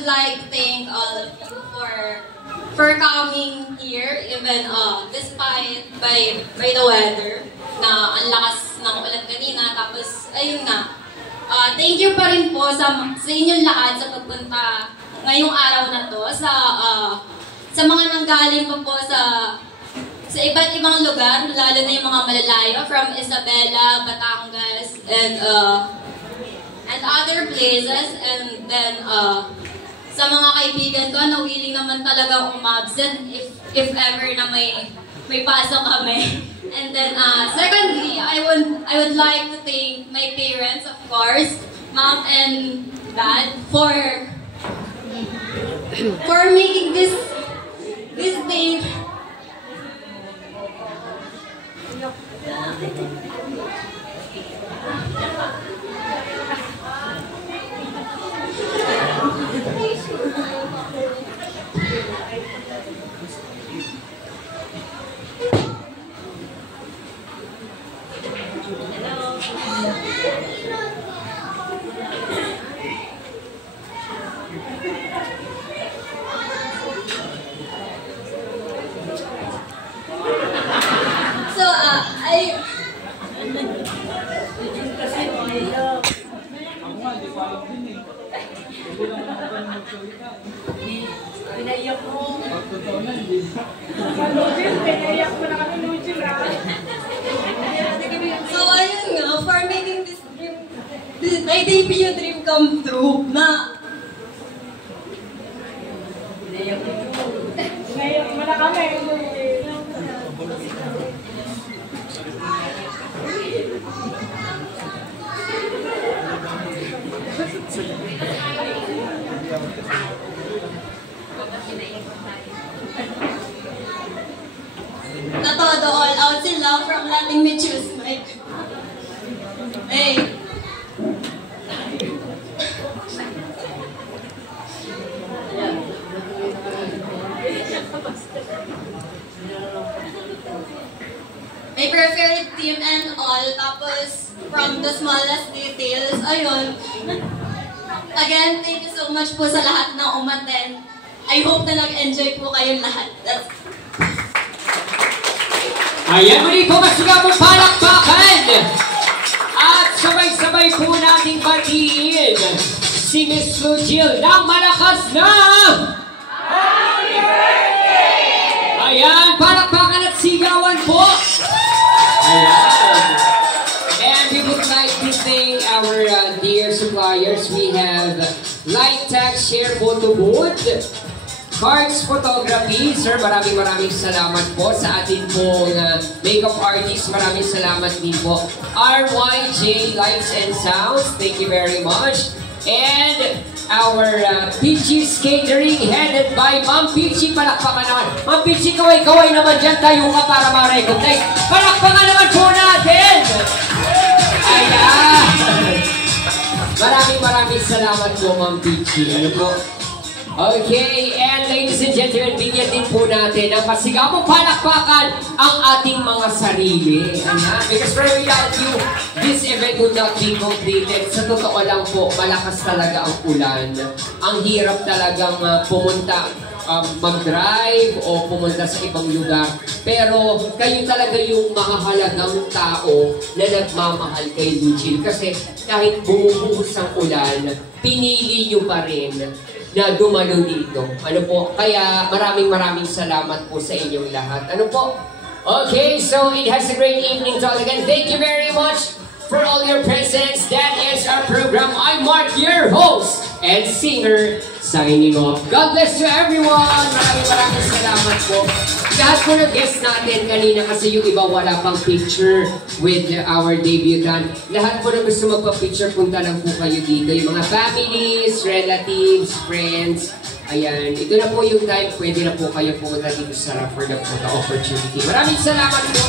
would like to thank all of you for coming here, even despite by the weather na ang lakas ng ulan kanina. Tapos, ayun nga, thank you pa rin po sa inyong lahat sa pagpunta ngayong araw na to, sa mga nanggaling pa po sa iba't ibang lugar, lalo na yung mga malalayo, from Isabela, Batangas, and other places. And then, sa mga kaibigan ko na willing naman talaga umabsent if ever na may pasok kami. And then, secondly, I would like to thank my parents, of course, mom and dad, for making this day Pinaiyak mo. Pinaiyak mo na kami, Nujin, ha? So, ayun nga, for making this dream, my debut dream come true, na Pinaiyak mo na kami, na todo all out sila from letting me choose my... Hey! My preferred team and all, tapos from the smallest details, ayun. Again, thank you so much po sa lahat na umattend. I hope na nag-enjoy po kayong lahat. Ayan, muli po masigabong palakpakan! At sabay-sabay po nating batiin si Miss Lou Jill ng malakas na Happy Birthday! Ayan, palakpakan at sigawan po! Ayan. And we would like to thank our dear suppliers. We have Light Tag Share Photo Booth, Cards Photography. Sir, maraming salamat po sa atin pong makeup artist. Maraming salamat din po. RYJ Lights and Sounds, thank you very much. And our Peachy's Catering, headed by Ma'am Peachy. Palakpakan naman. Ma'am Peachy, kaway-kaway naman dyan. Tayo ka para ma-recognize. Palakpakan naman po natin! Ayan! Maraming salamat po, Ma'am Peachy. Ano po? Okay, and ladies and gentlemen, bigyan din po natin ang masigabong palakpakan ang ating mga sarili. Ayan, because without you, this event would not be completed. Sa totoo lang po, malakas talaga ang ulan. Ang hirap talagang pumunta, mag-drive o pumunta sa ibang lugar. Pero kayo talaga yung mahahalagang tao na nagmamahal kay Lou Jill. Kasi kahit bumubuhos ang ulan, pinili nyo pa rin na dumalo dito. Ano po? Kaya maraming salamat po sa inyong lahat. Ano po? Okay, so it has a great evening to all again. Thank you very much for all your presence. That is our program. I'm Mark, your host and singer, signing off. God bless you everyone. Maraming salamat po. Lahat po ng guests natin kanina kasi yung iba wala pang picture with our debutant. Lahat po na gusto magpa-picture, punta lang po kayo dito. Yung mga families, relatives, friends. Ayan, ito na po yung time. Pwede na po kayo pumunta dito sa for the opportunity. Maraming salamat po.